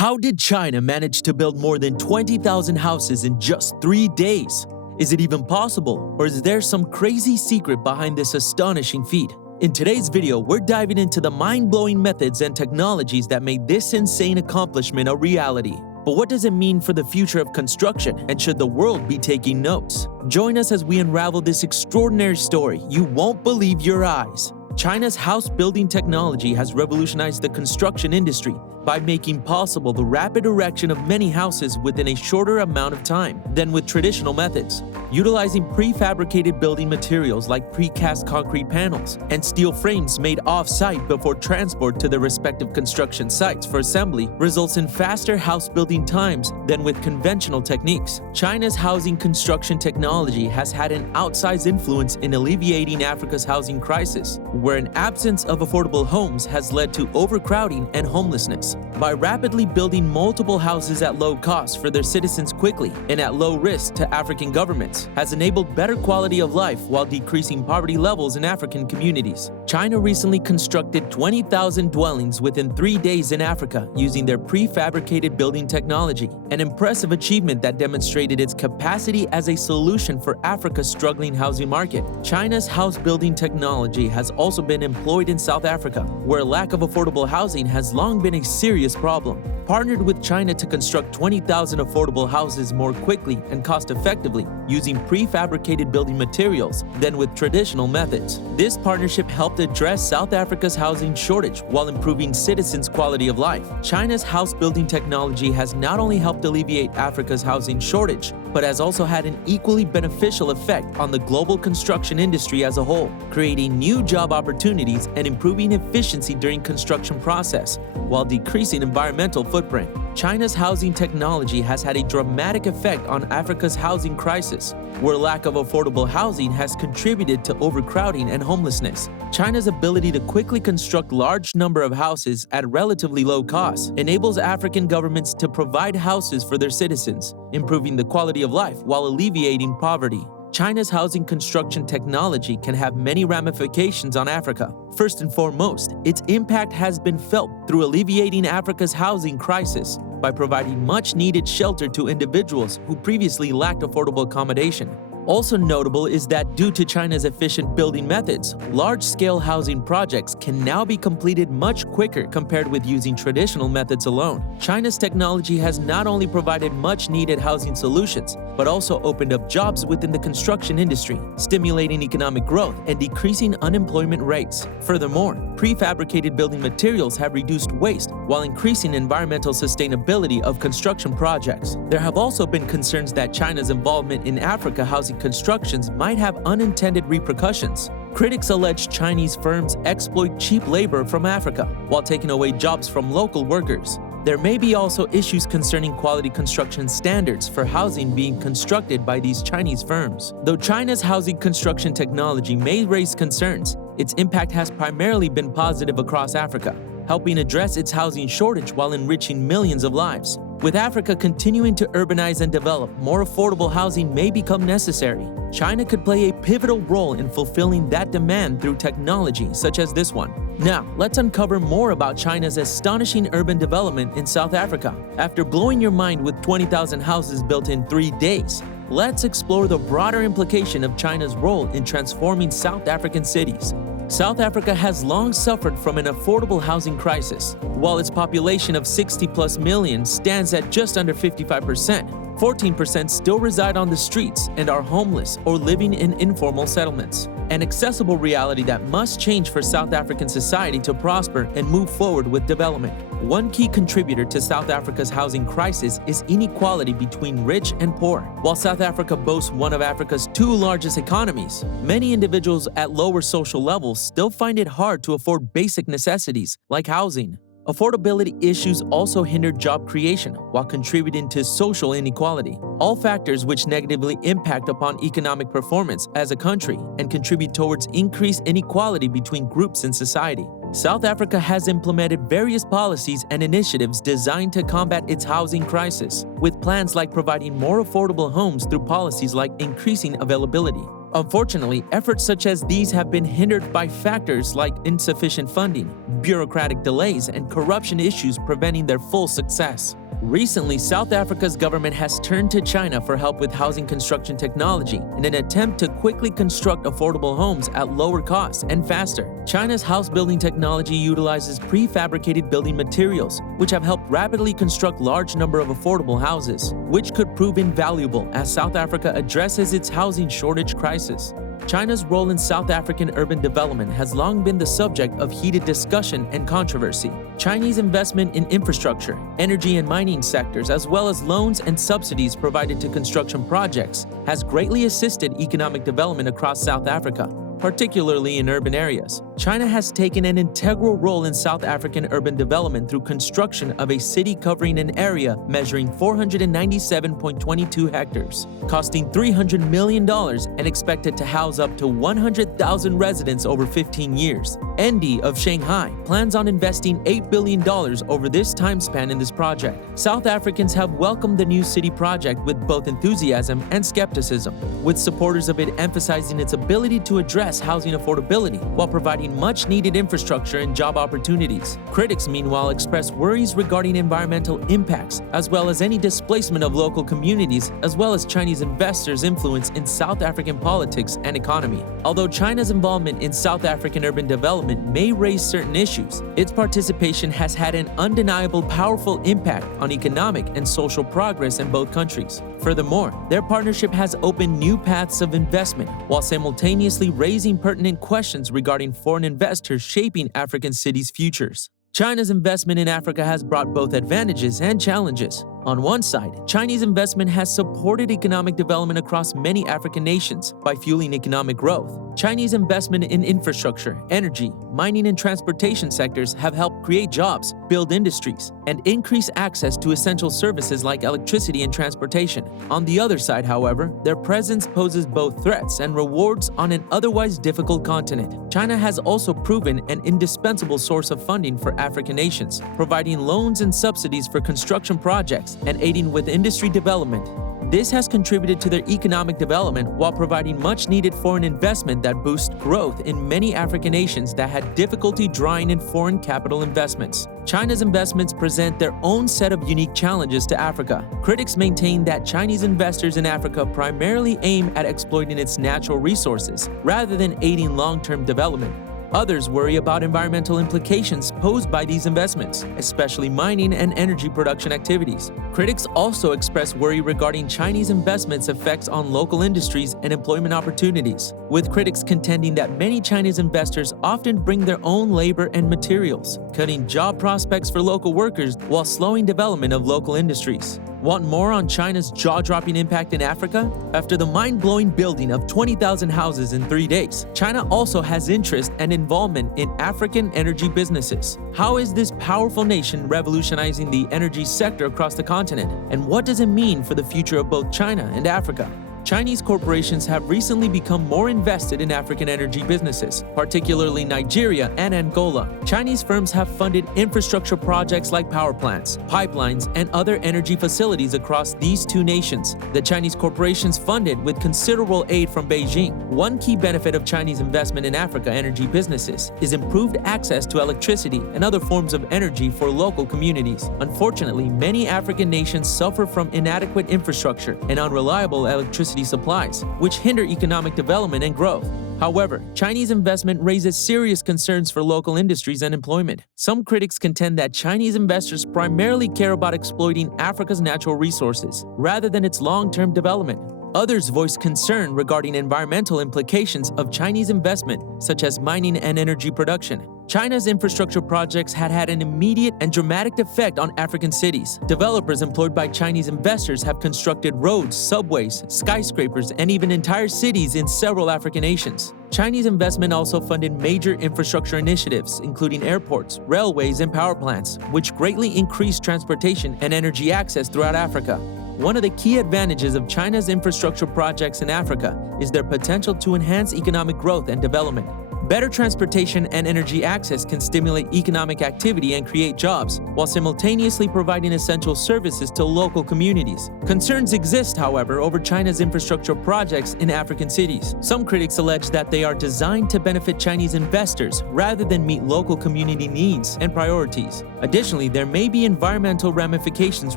How did China manage to build more than 20,000 houses in just 3 days? Is it even possible, or is there some crazy secret behind this astonishing feat? In today's video, we're diving into the mind-blowing methods and technologies that made this insane accomplishment a reality. But what does it mean for the future of construction, and should the world be taking notes? Join us as we unravel this extraordinary story. You won't believe your eyes. China's house-building technology has revolutionized the construction industry by making possible the rapid erection of many houses within a shorter amount of time than with traditional methods. Utilizing prefabricated building materials like precast concrete panels and steel frames made off-site before transport to their respective construction sites for assembly results in faster house-building times than with conventional techniques. China's housing construction technology has had an outsized influence in alleviating Africa's housing crisis, where an absence of affordable homes has led to overcrowding and homelessness. By rapidly building multiple houses at low cost for their citizens quickly and at low risk to African governments, has enabled better quality of life while decreasing poverty levels in African communities. China recently constructed 20,000 dwellings within 3 days in Africa using their prefabricated building technology, an impressive achievement that demonstrated its capacity as a solution for Africa's struggling housing market. China's house-building technology has also been employed in South Africa, where lack of affordable housing has long been a serious problem. Partnered with China to construct 20,000 affordable houses more quickly and cost-effectively using prefabricated building materials than with traditional methods. This partnership helped address South Africa's housing shortage while improving citizens' quality of life. China's house-building technology has not only helped alleviate Africa's housing shortage, but has also had an equally beneficial effect on the global construction industry as a whole, creating new job opportunities and improving efficiency during construction process, while decreasing environmental footprint. China's housing technology has had a dramatic effect on Africa's housing crisis, where lack of affordable housing has contributed to overcrowding and homelessness. China's ability to quickly construct large number of houses at relatively low cost enables African governments to provide houses for their citizens, improving the quality of life while alleviating poverty. China's housing construction technology can have many ramifications on Africa. First and foremost, its impact has been felt through alleviating Africa's housing crisis by providing much-needed shelter to individuals who previously lacked affordable accommodation. Also notable is that due to China's efficient building methods, large-scale housing projects can now be completed much quicker compared with using traditional methods alone. China's technology has not only provided much-needed housing solutions, but also opened up jobs within the construction industry, stimulating economic growth and decreasing unemployment rates. Furthermore, prefabricated building materials have reduced waste while increasing environmental sustainability of construction projects. There have also been concerns that China's involvement in Africa housing constructions might have unintended repercussions. Critics allege Chinese firms exploit cheap labor from Africa while taking away jobs from local workers. There may be also issues concerning quality construction standards for housing being constructed by these Chinese firms. Though China's housing construction technology may raise concerns, its impact has primarily been positive across Africa, helping address its housing shortage while enriching millions of lives. With Africa continuing to urbanize and develop, more affordable housing may become necessary. China could play a pivotal role in fulfilling that demand through technology such as this one. Now, let's uncover more about China's astonishing urban development in South Africa. After blowing your mind with 20,000 houses built in 3 days, let's explore the broader implication of China's role in transforming South African cities. South Africa has long suffered from an affordable housing crisis. While its population of 60+ million stands at just under 55%, 14% still reside on the streets and are homeless or living in informal settlements. An accessible reality that must change for South African society to prosper and move forward with development. One key contributor to South Africa's housing crisis is inequality between rich and poor. While South Africa boasts one of Africa's 2 largest economies, many individuals at lower social levels still find it hard to afford basic necessities like housing. Affordability issues also hinder job creation while contributing to social inequality, all factors which negatively impact upon economic performance as a country and contribute towards increased inequality between groups in society. South Africa has implemented various policies and initiatives designed to combat its housing crisis, with plans like providing more affordable homes through policies like increasing availability, Unfortunately, efforts such as these have been hindered by factors like insufficient funding, bureaucratic delays, and corruption issues preventing their full success. Recently, South Africa's government has turned to China for help with housing construction technology in an attempt to quickly construct affordable homes at lower costs and faster. China's house building technology utilizes prefabricated building materials, which have helped rapidly construct large number of affordable houses, which could prove invaluable as South Africa addresses its housing shortage crisis. China's role in South African urban development has long been the subject of heated discussion and controversy. Chinese investment in infrastructure, energy and mining sectors, as well as loans and subsidies provided to construction projects, has greatly assisted economic development across South Africa, particularly in urban areas. China has taken an integral role in South African urban development through construction of a city covering an area measuring 497.22 hectares, costing $300 million and expected to house up to 100,000 residents over 15 years. ND of Shanghai plans on investing $8 billion over this time span in this project. South Africans have welcomed the new city project with both enthusiasm and skepticism, with supporters of it emphasizing its ability to address housing affordability while providing much-needed infrastructure and job opportunities. Critics, meanwhile, express worries regarding environmental impacts, as well as any displacement of local communities, as well as Chinese investors' influence in South African politics and economy. Although China's involvement in South African urban development may raise certain issues, its participation has had an undeniable powerful impact on economic and social progress in both countries. Furthermore, their partnership has opened new paths of investment while simultaneously raising pertinent questions regarding foreign investors shaping African cities' futures. China's investment in Africa has brought both advantages and challenges. On one side, Chinese investment has supported economic development across many African nations by fueling economic growth. Chinese investment in infrastructure, energy, mining, and transportation sectors have helped create jobs, build industries, and increase access to essential services like electricity and transportation. On the other side, however, their presence poses both threats and rewards on an otherwise difficult continent. China has also proven an indispensable source of funding for African nations, providing loans and subsidies for construction projects and aiding with industry development. This has contributed to their economic development while providing much-needed foreign investment that boosts growth in many African nations that had difficulty drawing in foreign capital investments. China's investments present their own set of unique challenges to Africa. Critics maintain that Chinese investors in Africa primarily aim at exploiting its natural resources rather than aiding long-term development. Others worry about environmental implications posed by these investments, especially mining and energy production activities. Critics also express worry regarding Chinese investments' effects on local industries and employment opportunities, with critics contending that many Chinese investors often bring their own labor and materials, cutting job prospects for local workers while slowing development of local industries. Want more on China's jaw-dropping impact in Africa? After the mind-blowing building of 20,000 houses in 3 days, China also has interest and involvement in African energy businesses. How is this powerful nation revolutionizing the energy sector across the continent? And what does it mean for the future of both China and Africa? Chinese corporations have recently become more invested in African energy businesses, particularly Nigeria and Angola. Chinese firms have funded infrastructure projects like power plants, pipelines, and other energy facilities across these two nations. The Chinese corporations funded with considerable aid from Beijing. One key benefit of Chinese investment in Africa energy businesses is improved access to electricity and other forms of energy for local communities. Unfortunately, many African nations suffer from inadequate infrastructure and unreliable electricity supplies, which hinder economic development and growth. However, Chinese investment raises serious concerns for local industries and employment. Some critics contend that Chinese investors primarily care about exploiting Africa's natural resources rather than its long-term development. Others voice concern regarding environmental implications of Chinese investment, such as mining and energy production. China's infrastructure projects had an immediate and dramatic effect on African cities. Developers employed by Chinese investors have constructed roads, subways, skyscrapers, and even entire cities in several African nations. Chinese investment also funded major infrastructure initiatives, including airports, railways, and power plants, which greatly increased transportation and energy access throughout Africa. One of the key advantages of China's infrastructure projects in Africa is their potential to enhance economic growth and development. Better transportation and energy access can stimulate economic activity and create jobs, while simultaneously providing essential services to local communities. Concerns exist, however, over China's infrastructure projects in African cities. Some critics allege that they are designed to benefit Chinese investors rather than meet local community needs and priorities. Additionally, there may be environmental ramifications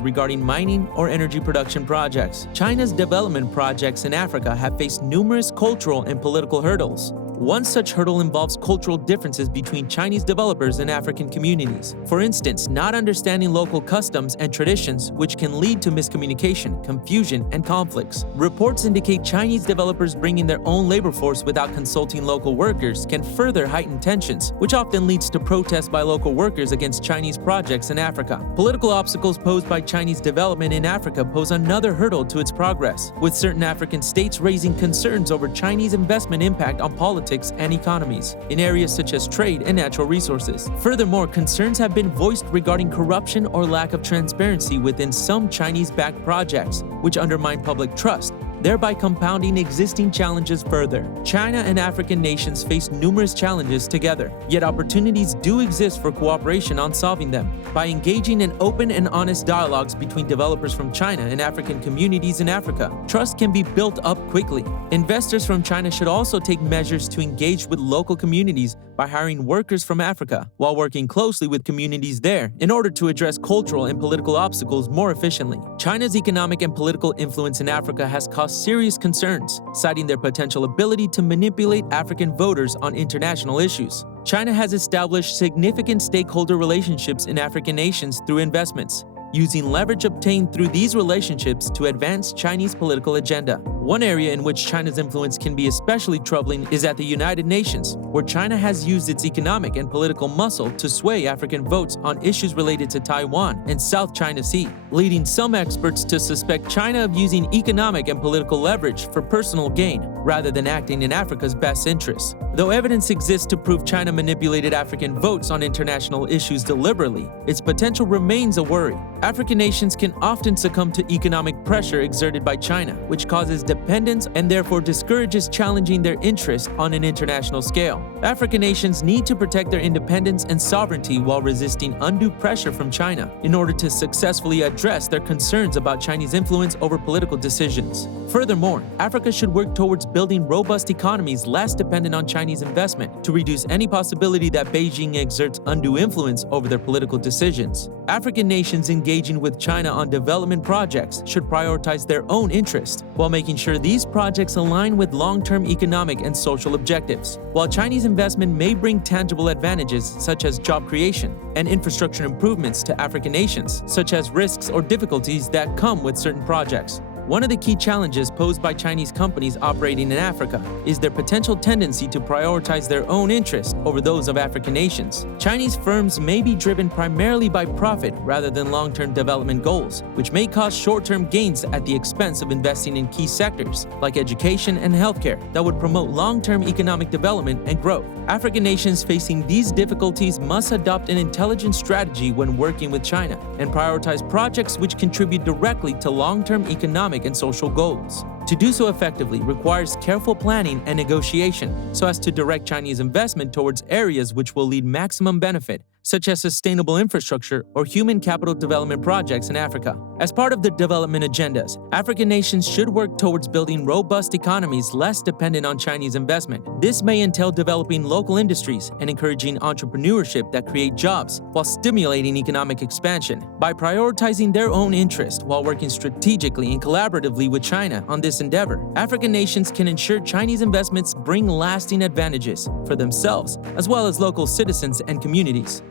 regarding mining or energy production projects. China's development projects in Africa have faced numerous cultural and political hurdles. One such hurdle involves cultural differences between Chinese developers and African communities. For instance, not understanding local customs and traditions, which can lead to miscommunication, confusion, and conflicts. Reports indicate Chinese developers bringing their own labor force without consulting local workers can further heighten tensions, which often leads to protests by local workers against Chinese projects in Africa. Political obstacles posed by Chinese development in Africa pose another hurdle to its progress, with certain African states raising concerns over Chinese investment impact on politics and economies in areas such as trade and natural resources. Furthermore, concerns have been voiced regarding corruption or lack of transparency within some Chinese-backed projects, which undermine public trust, thereby compounding existing challenges further. China and African nations face numerous challenges together, yet opportunities do exist for cooperation on solving them. By engaging in open and honest dialogues between developers from China and African communities in Africa, trust can be built up quickly. Investors from China should also take measures to engage with local communities by hiring workers from Africa, while working closely with communities there in order to address cultural and political obstacles more efficiently. China's economic and political influence in Africa has caused serious concerns, citing their potential ability to manipulate African voters on international issues. China has established significant stakeholder relationships in African nations through investments, using leverage obtained through these relationships to advance Chinese political agenda. One area in which China's influence can be especially troubling is at the United Nations, where China has used its economic and political muscle to sway African votes on issues related to Taiwan and South China Sea, leading some experts to suspect China of using economic and political leverage for personal gain, rather than acting in Africa's best interests. Though evidence exists to prove China manipulated African votes on international issues deliberately, its potential remains a worry. African nations can often succumb to economic pressure exerted by China, which causes dependence and therefore discourages challenging their interests on an international scale. African nations need to protect their independence and sovereignty while resisting undue pressure from China in order to successfully address their concerns about Chinese influence over political decisions. Furthermore, Africa should work towards building robust economies less dependent on Chinese investment to reduce any possibility that Beijing exerts undue influence over their political decisions. African nations engaging with China on development projects should prioritize their own interests while making sure these projects align with long-term economic and social objectives. While Chinese investment may bring tangible advantages such as job creation and infrastructure improvements to African nations, such as risks or difficulties that come with certain projects. One of the key challenges posed by Chinese companies operating in Africa is their potential tendency to prioritize their own interests over those of African nations. Chinese firms may be driven primarily by profit rather than long-term development goals, which may cause short-term gains at the expense of investing in key sectors like education and healthcare that would promote long-term economic development and growth. African nations facing these difficulties must adopt an intelligent strategy when working with China and prioritize projects which contribute directly to long-term economic and social goals. To do so effectively requires careful planning and negotiation so as to direct Chinese investment towards areas which will lead maximum benefit, such as sustainable infrastructure or human capital development projects in Africa. As part of the development agendas, African nations should work towards building robust economies less dependent on Chinese investment. This may entail developing local industries and encouraging entrepreneurship that create jobs while stimulating economic expansion. By prioritizing their own interest while working strategically and collaboratively with China on this endeavor, African nations can ensure Chinese investments bring lasting advantages for themselves as well as local citizens and communities.